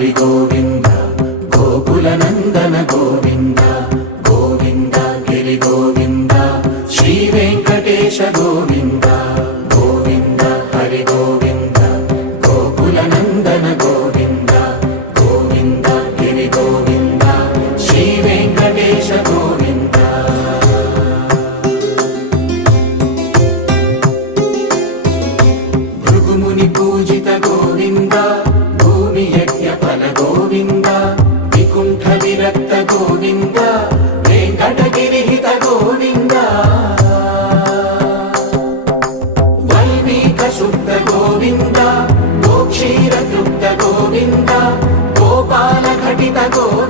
హరి గోవింద గోకుల నందన గోవింద గోవింద గిరి గోవింద శ్రీ వెంకటేశ గోవింద గోవింద హరి గోవింద గోకుల నందన గోవింద గోవింద గిరి గోవింద శ్రీ వెంకటేశ గోవింద భృగుముని పూజిత గోవింద భూమి యజ్ఞ ఫల గోవింద వికుంఠ విరక్త గోవింద వెంకటగిరిహిత గోవింద వైదిక శుద్ధ గోవింద గోక్షీర తృప్త గోవింద గోపాల ఘటిత గోవింద